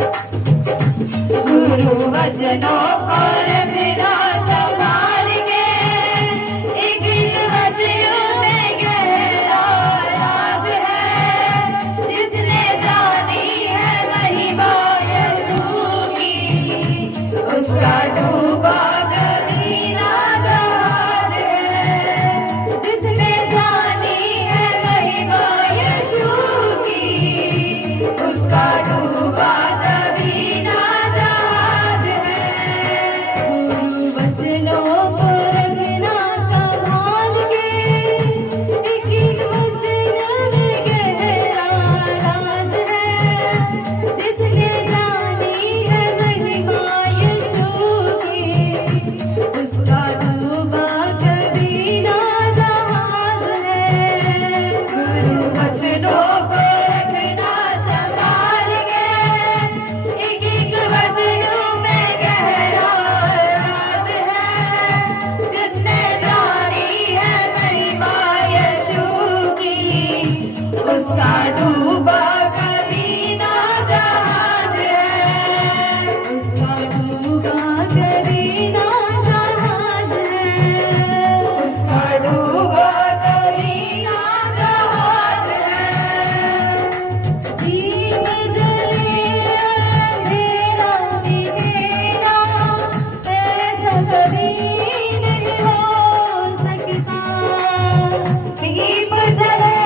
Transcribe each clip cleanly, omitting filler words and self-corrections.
गुरु वचनों को रखना संभाल के, एक एक वचन में गहरा राज है। जिसने जानी है महिमा यीशु की, उसका डूबा कभी ना जहाज है। जिसने जानी है महिमा यीशु की, उसका डूबा कभी ना जहाज है। गुरु वचनों को रखना संभाल के, एक एक वचन में गहरा राज है। जिसने जानी है महिमा यीशु की, उसका डूबा कभी ना जहाज है। गुरु वचनों को रखना संभाल के, एक एक वचन में गहरा राज है। जिसने जानी है महिमा यीशु की, उसका डूबा कभी ना जहाज है। उसका डूबा कभी ना जहाज है। उसका डूबा कभी ना जहाज है। दीप जले अंधेरा मिटेगा, ऐसा कभी नहीं हो सकता। दीप जले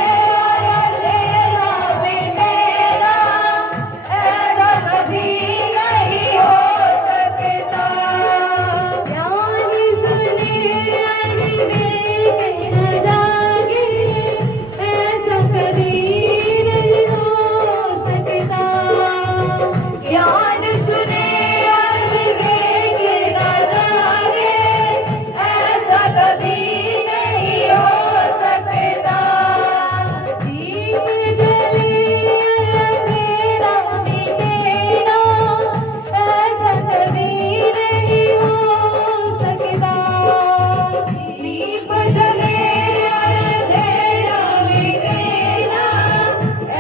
अंधेरा मिटेगा, ऐसा कभी नहीं हो सकता। ज्ञान सुने विवेक न जागे, ऐसा कभी नहीं हो सकता। ज्ञान सुने और विवेक न जागे, ऐसा कभी नहीं हो सकता। दीप जले अंधेरा मिटेगा, ऐसा कभी नहीं हो सकता। दीप जले अंधेरा मिटेगा,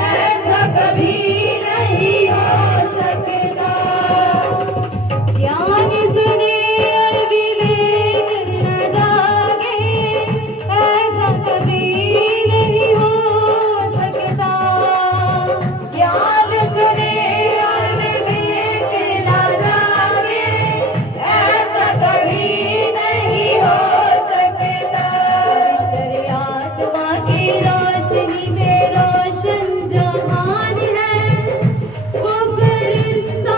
ऐसा कभी नहीं हो सकता। ज्ञान सुने और विवेक न जागे, ऐसा कभी नहीं हो सकता। ज्ञान सुने और विवेक न जागे, ऐसा कभी नहीं हो सकता। तेरे आत्मा की रोशनी में रोशन जहान है, वो फरिश्ता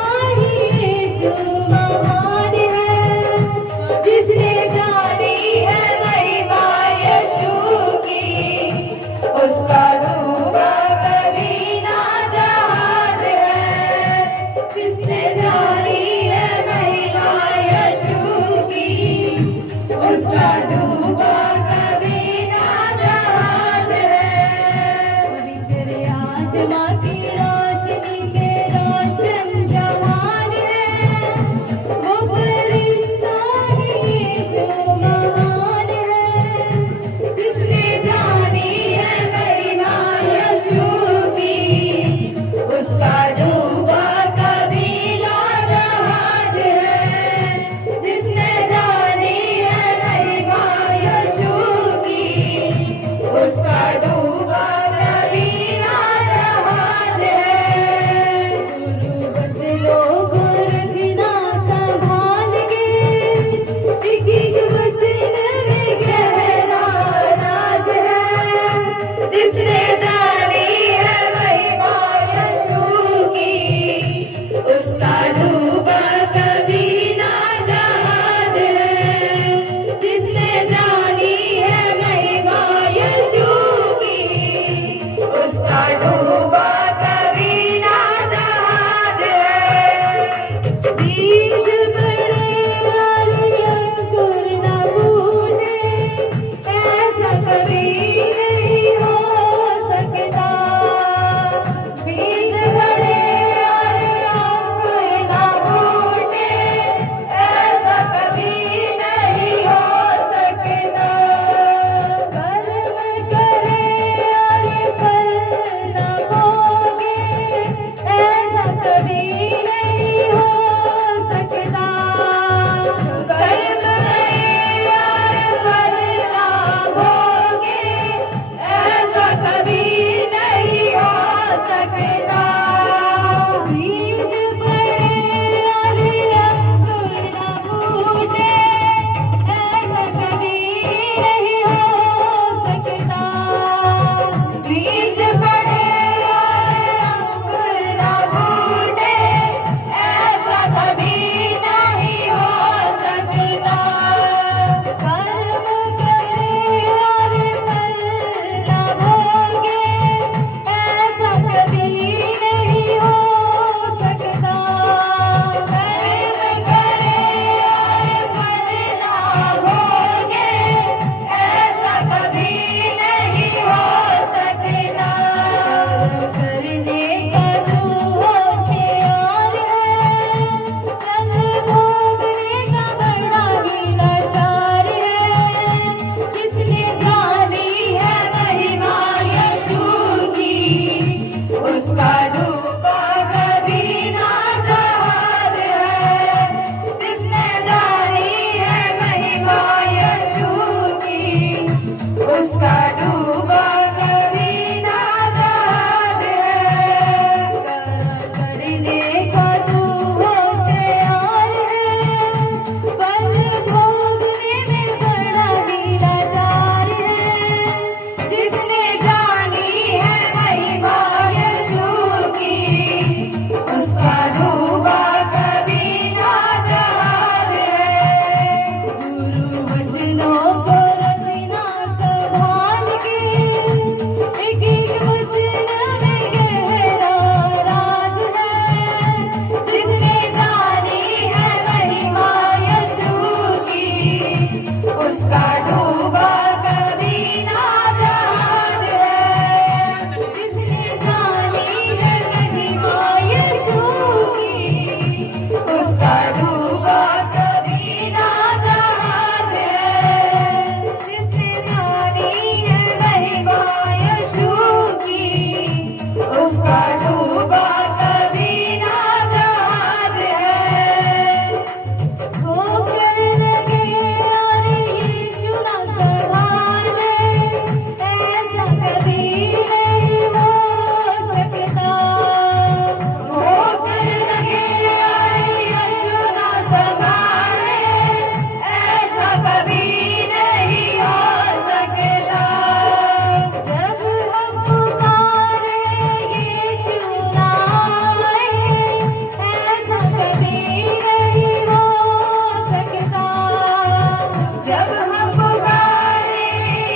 डूबा कभी ना जहाज है। गुरु वचनों को रखना संभाल के, एक एक वचन में गहरा राज है। जिसने जानी है महिमा यीशु की, उसका डूबा कभी ना जहाज है। जिसने जानी है महिमा यीशु की, उसका डूबा कभी ना जहाज है। जिसने जानी है महिमा यीशु की, उसका डूबा कभी ना जहाज है। ठोकर लगे और यीशु ना संभाले, ऐसा कभी नहीं हो सकता। ठोकर लगे और यीशु ना संभाले, ऐसा कभी नहीं हो सकता। जब हम पुकारे यीशु ना आए, ऐसा कभी नहीं हो सकता। जब हम पुकारे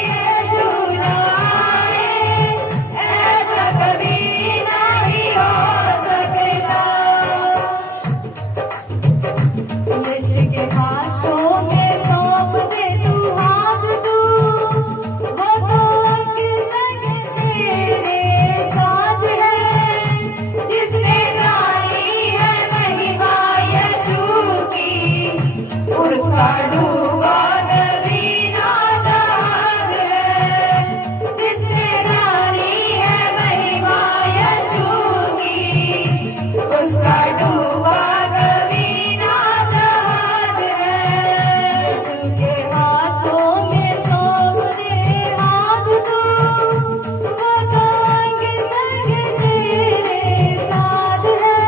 यीशु ना आए, ऐसा कभी नहीं हो सकता। यीशु के हाथों में सौंप दे तू हाथ तू, वो तो अक्सर तेरे साथ है। जिसने जानी है महिमा यीशु की, उसका डूबा कभी ना जहाज है। जिसने जानी है महिमा यीशु की, उसका डूबा कभी ना जहाज है। यीशु के हाथों में सौंप दे हाथ तू, वो तो अक्सर तेरे साथ है।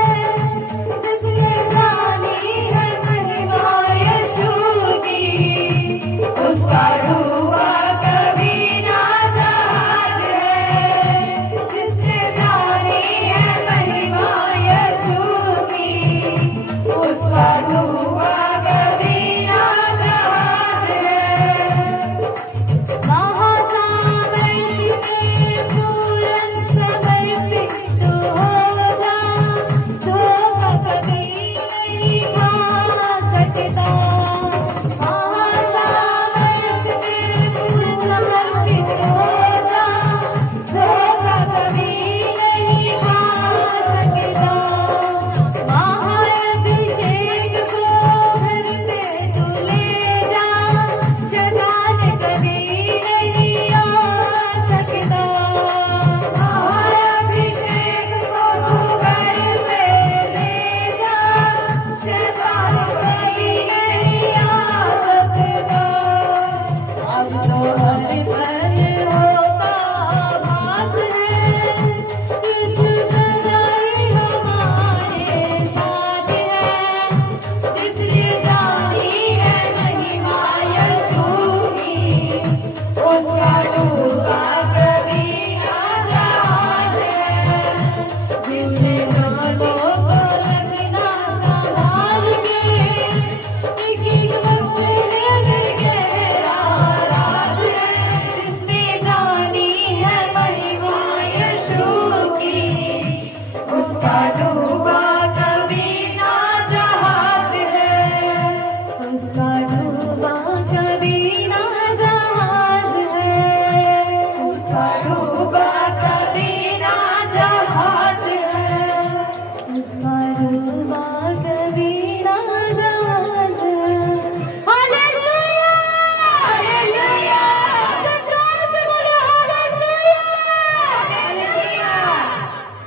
जिसने जानी है महिमा यीशु की, उसका डूबा कभी ना जहाज है। जिसने जानी है महिमा यीशु की, उसका डूबा कभी ना जहाज है। महासामर्थ में पूर्ण समर्पित तू हो जा, धोखा कभी नहीं खा सकता। महासामर्थ में पूर्ण समर्पित हो जा, धोखा कभी नहीं खा सकता। महाअभिषेक को घर पे तू ले जा, शैतान कभी नहीं आ सकता। महाअभिषेक को तू घर पे ले जा, शैतान कभी नहीं आ सकता। अब तो हर पल होता आभास है, यीशु सदा ही हमारे साथ है। जिसने जानी है महिमा यीशु की, उसका डूबा कभी ना जहाज है। जिसने तुझको को रखना संभाल के, एक एक वचन में गहरा राज है। जिसने जानी है महिमा यीशु की, उसका डूबा कभी ना जहाज है। उसका डूबा कभी ना जहाज है। उसका डूबा कभी ना जहाज है। उसका डूबा